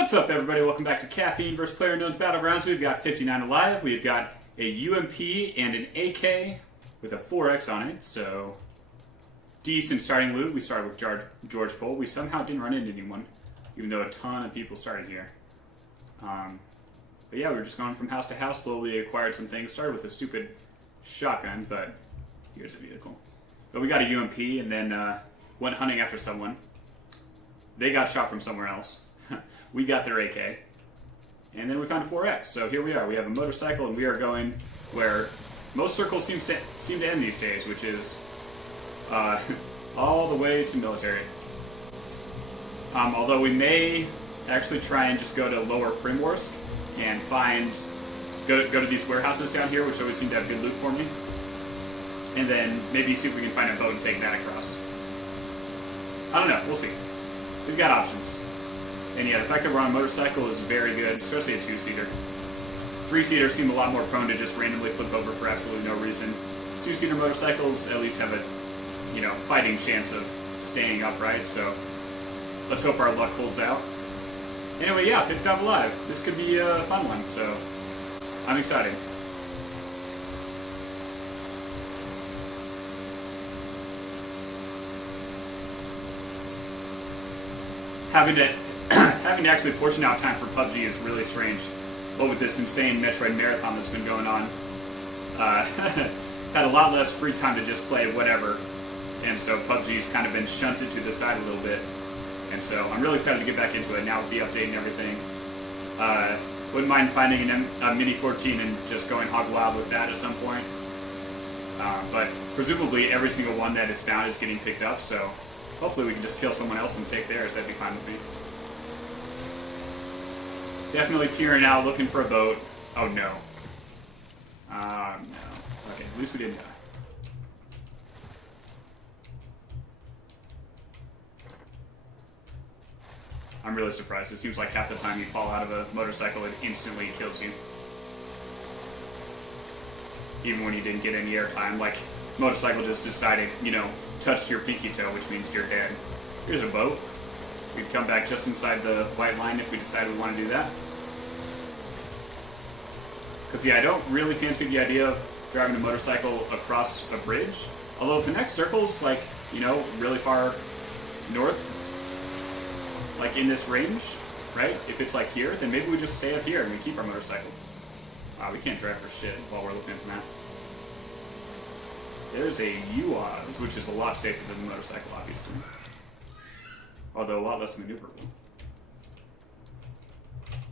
What's up, everybody? Welcome back to Caffeine vs. PLAYERUNKNOWN'S BATTLEGROUNDS. We've got 59 alive. We've got a UMP and an AK with a 4X on it, so decent starting loot. We started with George Pole. We somehow didn't run into anyone, even though a ton of people started here. But yeah, we were just going from house to house, slowly acquired some things. Started with a stupid shotgun, but here's a vehicle. But we got a UMP and then went hunting after someone. They got shot from somewhere else. We got their AK. And then we found a 4X. So here we are. We have a motorcycle and we are going where most circles seem to end these days, which is all the way to military. Although we may actually try and just go to Lower Primorsk and go to these warehouses down here, which always seem to have good loot for me. And then maybe see if we can find a boat and take that across. I don't know. We'll see. We've got options. And yeah, the fact that we're on a motorcycle is very good, especially a two-seater. Three-seaters seem a lot more prone to just randomly flip over for absolutely no reason. Two-seater motorcycles at least have a, fighting chance of staying upright, so let's hope our luck holds out. Anyway, yeah, 55 alive. This could be a fun one, so I'm excited. Having to actually portion out time for PUBG is really strange. What with this insane Metroid marathon that's been going on, had a lot less free time to just play whatever, and so PUBG's kind of been shunted to the side a little bit. And so I'm really excited to get back into it now with the update and everything. Wouldn't mind finding a Mini 14 and just going hog wild with that at some point. But presumably every single one that is found is getting picked up, so hopefully we can just kill someone else and take theirs. That'd be fine with me. Definitely peering out, looking for a boat. Oh no. No. Okay, at least we didn't die. I'm really surprised. It seems like half the time you fall out of a motorcycle, it instantly kills you. Even when you didn't get any airtime, like motorcycle just decided, touched your pinky toe, which means you're dead. Here's a boat. We'd come back just inside the white line if we decided we want to do that. Because yeah, I don't really fancy the idea of driving a motorcycle across a bridge. Although if the next circle's like, really far north, like in this range, right? If it's like here, then maybe we just stay up here and we keep our motorcycle. Wow, we can't drive for shit while we're looking at the map. There's a UAZ, which is a lot safer than the motorcycle, obviously. Although a lot less maneuverable.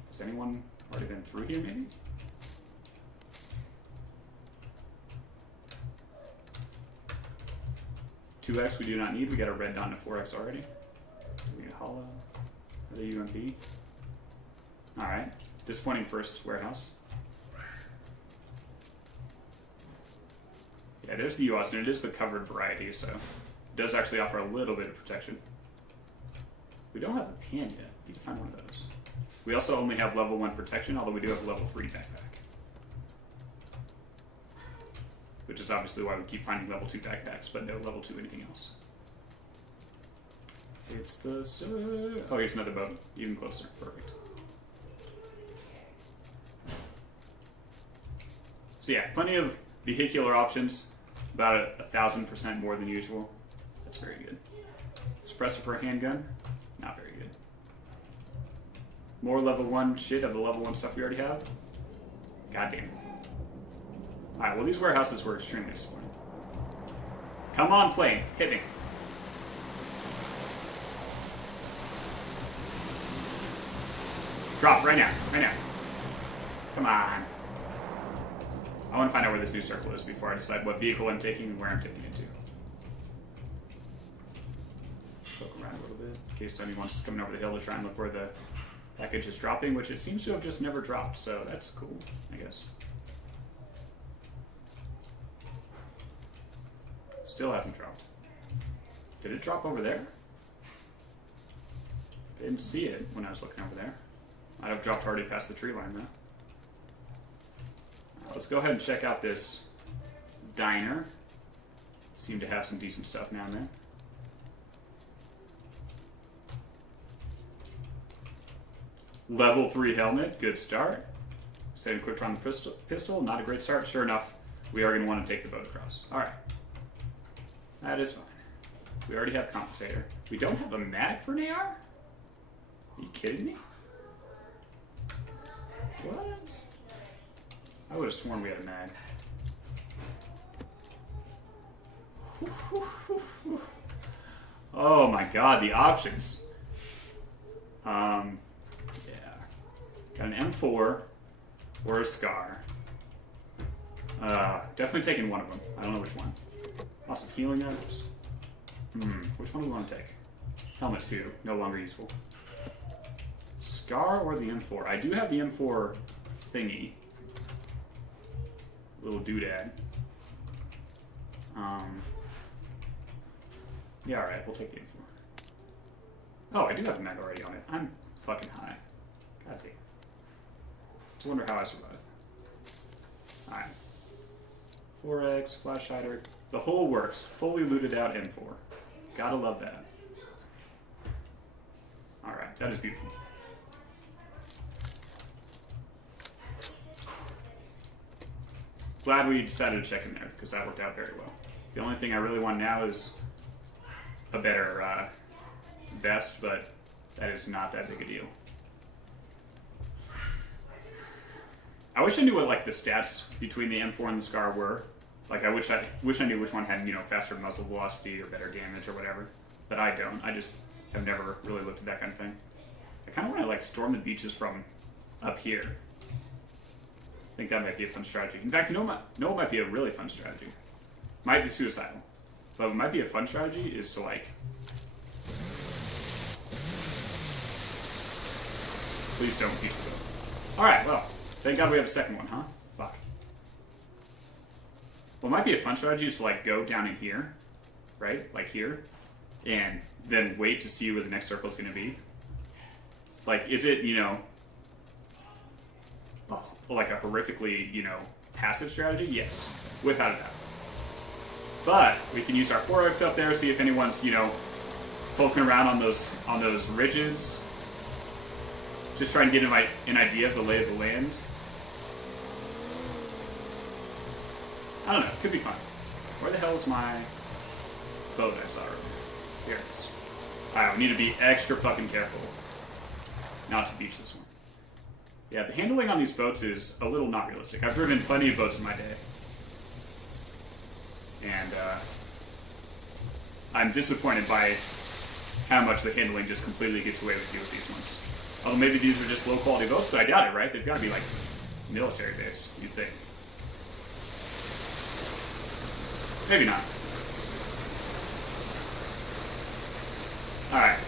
Has anyone already been through here, maybe? $2X we do not need. We got a red dot and a 4X already. Do we need a hollow? Or the UMP? Alright. Disappointing first warehouse. Yeah, it is the US, and it is the covered variety, so it does actually offer a little bit of protection. We don't have a pan yet. We need to find one of those. We also only have level 1 protection, although we do have a level 3 backpack. Which is obviously why we keep finding level 2 backpacks, but no level 2 anything else. It's the... Oh, here's another boat. Even closer. Perfect. So yeah, plenty of vehicular options. About 1,000% more than usual. That's very good. Suppressor for a handgun? Not very good. More level 1 shit of the level 1 stuff we already have? God damn it. Alright, well these warehouses were extremely disappointing. Come on, plane. Hit me. Drop right now. Right now. Come on. I want to find out where this new circle is before I decide what vehicle I'm taking and where I'm taking it to. Poke around a little bit, in case anyone's coming over the hill to try and look where the package is dropping, which it seems to have just never dropped, so that's cool, I guess. Still hasn't dropped. Did it drop over there? I didn't see it when I was looking over there. Might have dropped already past the tree line, though. Let's go ahead and check out this diner. Seem to have some decent stuff down there. Level 3 helmet, good start. Setting quick on the pistol, not a great start. Sure enough, we are going to want to take the boat across. Alright. That is fine. We already have compensator. We don't have a mag for an AR? Are you kidding me? What? I would have sworn we had a mag. Oh my god, the options. Yeah. Got an M4 or a Scar. Definitely taking one of them. I don't know which one. Lots of healing items. Which one do we want to take? Helmet 2, no longer useful. Scar or the M4? I do have the M4 thingy. Little doodad. Yeah, alright, we'll take the M4. Oh, I do have a mag already on it. I'm fucking high. God damn. Just wonder how I survive. Alright. 4X, flash hider. The whole works. Fully looted out M4. Gotta love that. Alright, that is beautiful. Glad we decided to check in there, because that worked out very well. The only thing I really want now is a better vest, but that is not that big a deal. I wish I knew what like the stats between the M4 and the Scar were. Like I wish I knew which one had, you know, faster muzzle velocity or better damage or whatever. But I don't. I just have never really looked at that kind of thing. I kind of want to like storm the beaches from up here. I think that might be a fun strategy. In fact, you know what might be a really fun strategy? Might be suicidal. But what might be a fun strategy is to like... Please don't beach the boat. Alright, well, thank God we have a second one, huh? Fuck. What might be a fun strategy is to like go down in here, right? Like here. And then wait to see where the next circle is going to be. Like, is it, you know... like a horrifically, you know, passive strategy? Yes, without a doubt. But we can use our 4X up there, see if anyone's, you know, poking around on those ridges. Just try and get an idea of the lay of the land. I don't know, could be fun. Where the hell is my boat I saw earlier? Here it is. Alright, we need to be extra fucking careful not to beach this one. Yeah, the handling on these boats is a little not realistic. I've driven plenty of boats in my day. And, I'm disappointed by how much the handling just completely gets away with you with these ones. Although maybe these are just low-quality boats, but I doubt it, right? They've got to be, like, military-based, you'd think. Maybe not. Alright.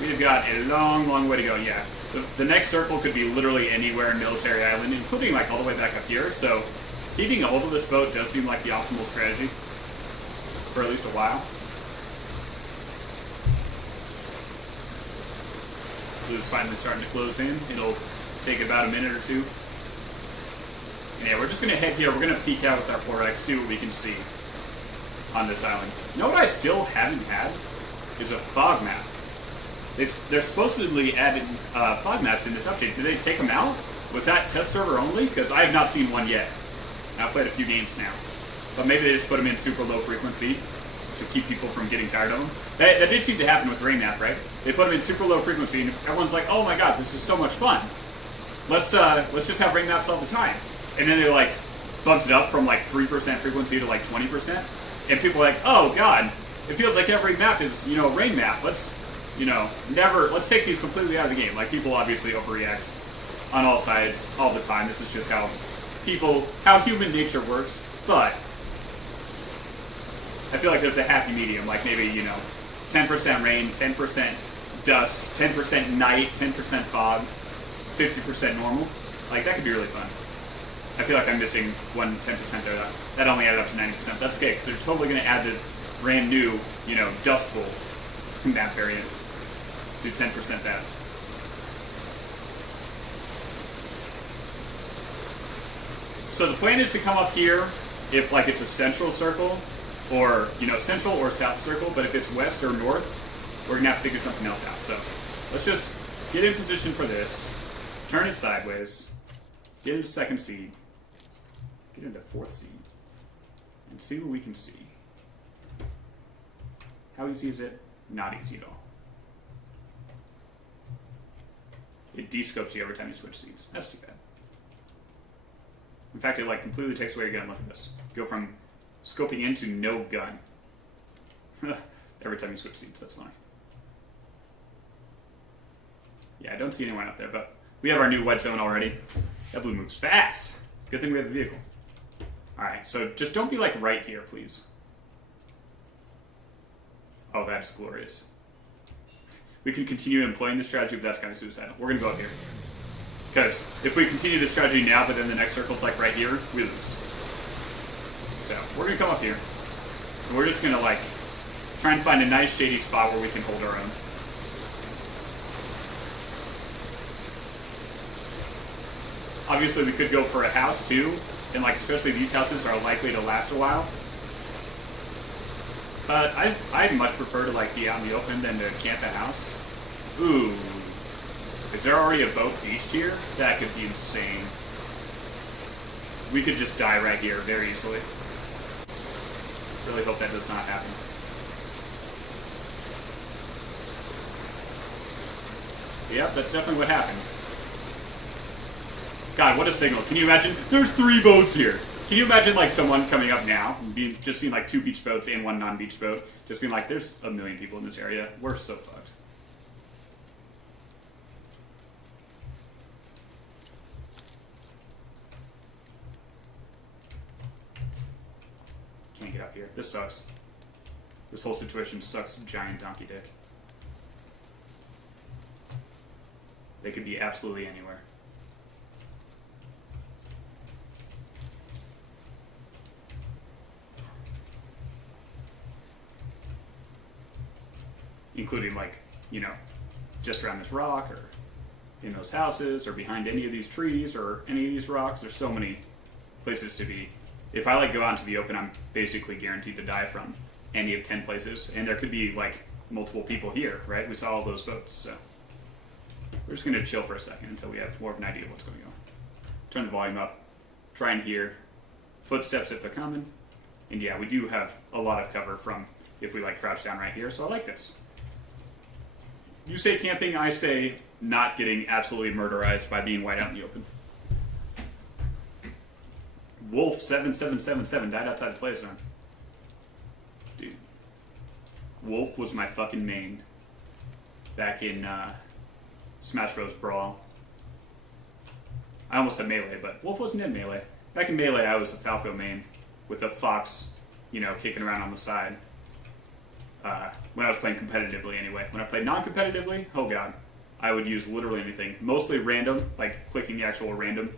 We've got a long, long way to go, yeah. The next circle could be literally anywhere in Military Island, including like all the way back up here, so keeping a hold of this boat does seem like the optimal strategy for at least a while. Blue is finally starting to close in. It'll take about a minute or two. And yeah, we're just going to head here. We're going to peek out with our 4X, see what we can see on this island. You know what I still haven't had? Is a fog map. They're supposedly added fog maps in this update. Did they take them out? Was that test server only? Because I have not seen one yet. I've played a few games now. But maybe they just put them in super low frequency to keep people from getting tired of them. That did seem to happen with Rain Map, right? They put them in super low frequency and everyone's like, oh my god, this is so much fun. Let's just have Rain Maps all the time. And then they like bumped it up from like 3% frequency to like 20%. And people are like, oh god, it feels like every map is, you know, Rain Map. Let's take these completely out of the game. Like, people obviously overreact on all sides all the time. This is just how human nature works. But I feel like there's a happy medium. Like maybe, you know, 10% rain, 10% dust, 10% night, 10% fog, 50% normal. Like, that could be really fun. I feel like I'm missing 10% there. That only added up to 90%. That's okay, because they're totally going to add the brand new, you know, Dust Bowl map variant. Do 10% that. So the plan is to come up here if like it's a central circle, or, you know, central or south circle, but if it's west or north, we're gonna have to figure something else out. So let's just get in position for this, turn it sideways, get into 2nd seed, get into 4th seed, and see what we can see. How easy is it? Not easy at all. It descopes you every time you switch seeds. That's too bad. In fact, it like completely takes away your gun. Look at this. Go from scoping into no gun. Every time you switch seeds. That's funny. Yeah, I don't see anyone up there, but we have our new white zone already. That blue moves fast. Good thing we have a vehicle. Alright, so just don't be like right here, please. Oh, that is glorious. We can continue employing this strategy, but that's kind of suicidal. We're going to go up here. Because if we continue this strategy now, but then the next circle's like right here, we lose. So, we're going to come up here. And we're just going to like try and find a nice shady spot where we can hold our own. Obviously, we could go for a house too, and like especially these houses are likely to last a while. But I'd much prefer to like be out in the open than to camp a house. Ooh, is there already a boat beached here? That could be insane. We could just die right here very easily. Really hope that does not happen. Yep, that's definitely what happened. God, what a signal. Can you imagine? There's 3 boats here. Can you imagine like someone coming up now, and just seeing like 2 beach boats and 1 non-beach boat, just being like, there's a million people in this area. We're so fucked. Can't get up here. This sucks. This whole situation sucks giant donkey dick. They could be absolutely anywhere. Including like, you know, just around this rock or in those houses or behind any of these trees or any of these rocks. There's so many places to be. If I like go out into the open, I'm basically guaranteed to die from any of 10 places. And there could be like multiple people here, right? We saw all those boats, so we're just gonna chill for a second until we have more of an idea of what's going on. Turn the volume up, try and hear footsteps if they're coming. And yeah, we do have a lot of cover from if we like crouch down right here, so I like this. You say camping, I say not getting absolutely murderized by being wide out in the open. Wolf 7777 died outside the play zone. Dude. Wolf was my fucking main back in Smash Bros. Brawl. I almost said Melee, but Wolf wasn't in Melee. Back in Melee, I was a Falco main with a Fox, you know, kicking around on the side. When I was playing competitively anyway. When I played non-competitively, oh god, I would use literally anything. Mostly random, like clicking the actual random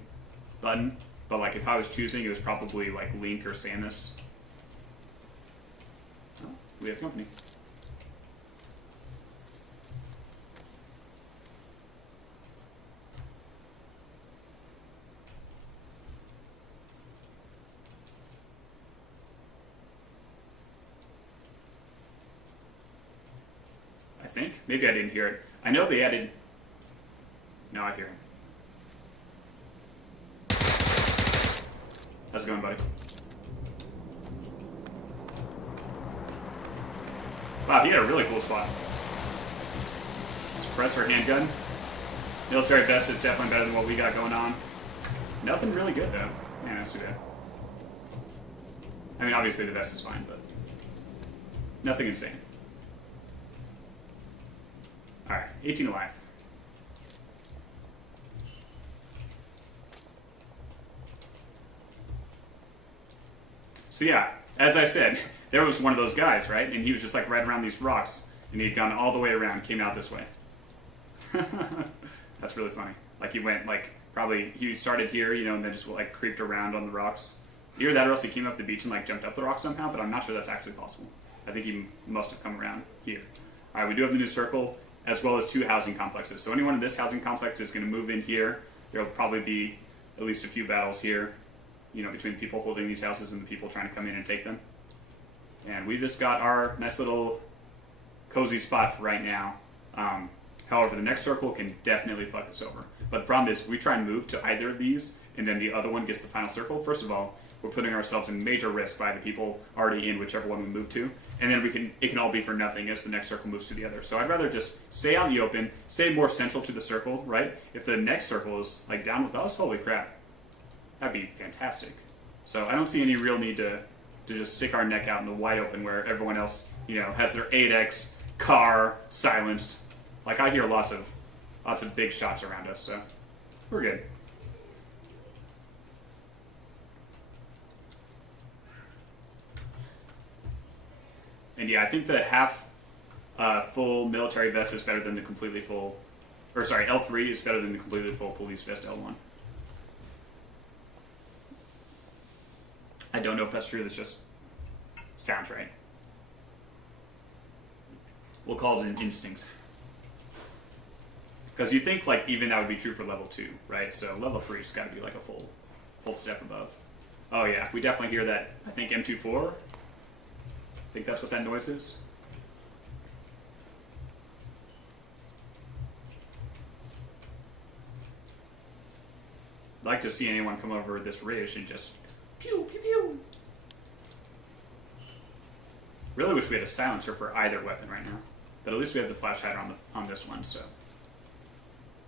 button. But like if I was choosing, it was probably like Link or Samus. Oh, we have company. I think. Maybe I didn't hear it. I know they added... No, I hear him. How's it going, buddy? Wow, he got a really cool spot. Suppressor handgun. Military vest is definitely better than what we got going on. Nothing really good, though. Man, that's too bad. I mean, obviously the vest is fine, but... nothing insane. Alright, 18 alive. So yeah, as I said, there was one of those guys, right? And he was just like right around these rocks, and he'd gone all the way around, came out this way. That's really funny. Like he went like, probably, he started here, you know, and then just like creeped around on the rocks. Either that or else he came up the beach and like jumped up the rock somehow, but I'm not sure that's actually possible. I think he must have come around here. Alright, we do have the new circle, as well as 2 housing complexes. So anyone in this housing complex is going to move in here. There will probably be at least a few battles here, you know, between the people holding these houses and the people trying to come in and take them. And we just got our nice little cozy spot for right now. However, the next circle can definitely fuck us over. But the problem is, if we try and move to either of these, and then the other one gets the final circle, first of all, we're putting ourselves in major risk by the people already in whichever one we move to, and then it can all be for nothing as the next circle moves to the other. So I'd rather just stay out in the open, stay more central to the circle, right? If the next circle is like down with us, holy crap, that'd be fantastic. So I don't see any real need to just stick our neck out in the wide open where everyone else, has their 8x car silenced. Like, I hear lots of big shots around us, so we're good. And yeah, I think the half full military vest is better than the completely full, L3 is better than the completely full police vest L1. I don't know if that's true, that just sounds right. We'll call it an instinct. Because you think, like, even that would be true for level 2, right? So level 3's got to be, like, a full step above. Oh, yeah, we definitely hear that, I think, M24. I think that's what that noise is. I'd like to see anyone come over this ridge and just pew, pew, pew. Really wish we had a silencer for either weapon right now. But at least we have the flash hider on this one, so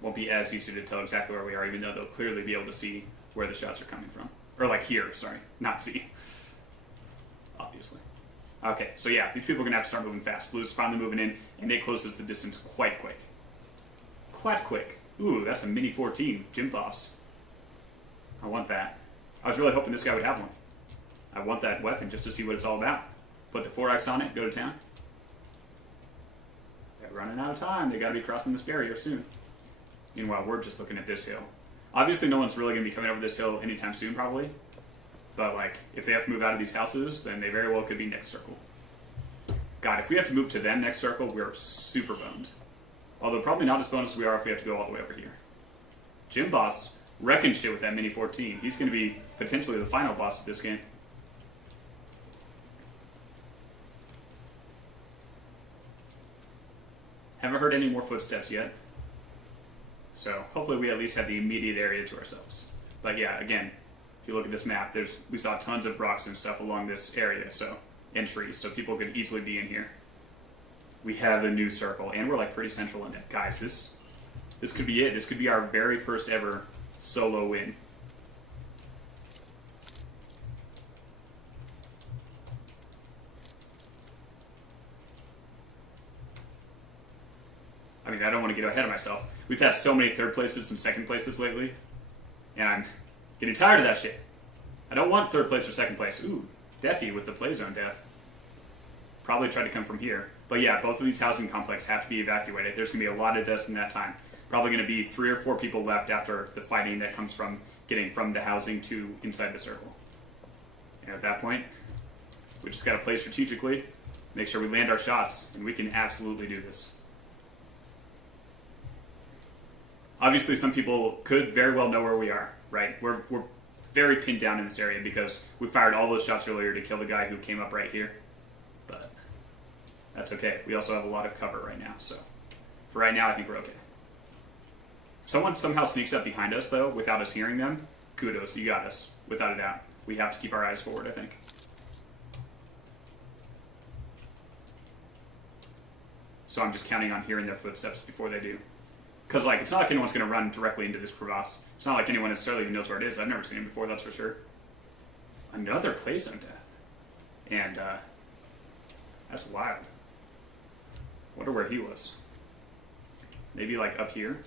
won't be as easy to tell exactly where we are, even though they'll clearly be able to see where the shots are coming from. Or like here, sorry, not see. Obviously. Okay, so yeah, these people are going to have to start moving fast. Blue's finally moving in, and it closes the distance quite quick. Quite quick. Ooh, that's a Mini 14, Gym Boss. I want that. I was really hoping this guy would have one. I want that weapon just to see what it's all about. Put the 4X on it, go to town. They're running out of time. They got to be crossing this barrier soon. Meanwhile, we're just looking at this hill. Obviously, no one's really going to be coming over this hill anytime soon, probably. But, like, if they have to move out of these houses, then they very well could be next circle. God, if we have to move to them next circle, we're super boned. Although, probably not as boned as we are if we have to go all the way over here. Gym Boss wrecking shit with that Mini 14. He's going to be potentially the final boss of this game. Haven't heard any more footsteps yet. So hopefully we at least have the immediate area to ourselves. But yeah, again, if you look at this map, we saw tons of rocks and stuff along this area, and trees, so people could easily be in here. We have a new circle, and we're like pretty central in it. Guys, this could be it. This could be our very first ever solo win. I mean, I don't want to get ahead of myself. We've had so many third places and second places lately, and I'm getting tired of that shit. I don't want third place or second place. Ooh, Defy with the play zone death. Probably tried to come from here. But yeah, both of these housing complexes have to be evacuated. There's going to be a lot of deaths in that time. Probably going to be 3 or 4 people left after the fighting that comes from getting from the housing to inside the circle. And at that point, we just got to play strategically, make sure we land our shots, and we can absolutely do this. Obviously, some people could very well know where we are, right? We're very pinned down in this area because we fired all those shots earlier to kill the guy who came up right here. But that's okay. We also have a lot of cover right now, so for right now, I think we're okay. If someone somehow sneaks up behind us, though, without us hearing them, kudos, you got us, without a doubt. We have to keep our eyes forward, I think. So I'm just counting on hearing their footsteps before they do. Because, like, it's not like anyone's going to run directly into this crevasse. It's not like anyone necessarily even knows where it is. I've never seen it before, that's for sure. Another play zone death. And, that's wild. Wonder where he was. Maybe, like, up here?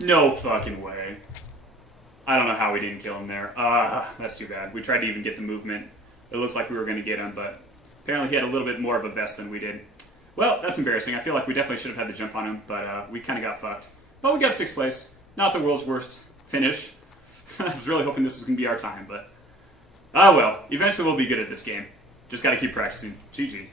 No fucking way. I don't know how we didn't kill him there. That's too bad. We tried to even get the movement. It looks like we were going to get him, but apparently he had a little bit more of a vest than we did. Well, that's embarrassing. I feel like we definitely should have had the jump on him, but we kind of got fucked. But we got 6th place. Not the world's worst finish. I was really hoping this was going to be our time, but well. Eventually we'll be good at this game. Just got to keep practicing. GG.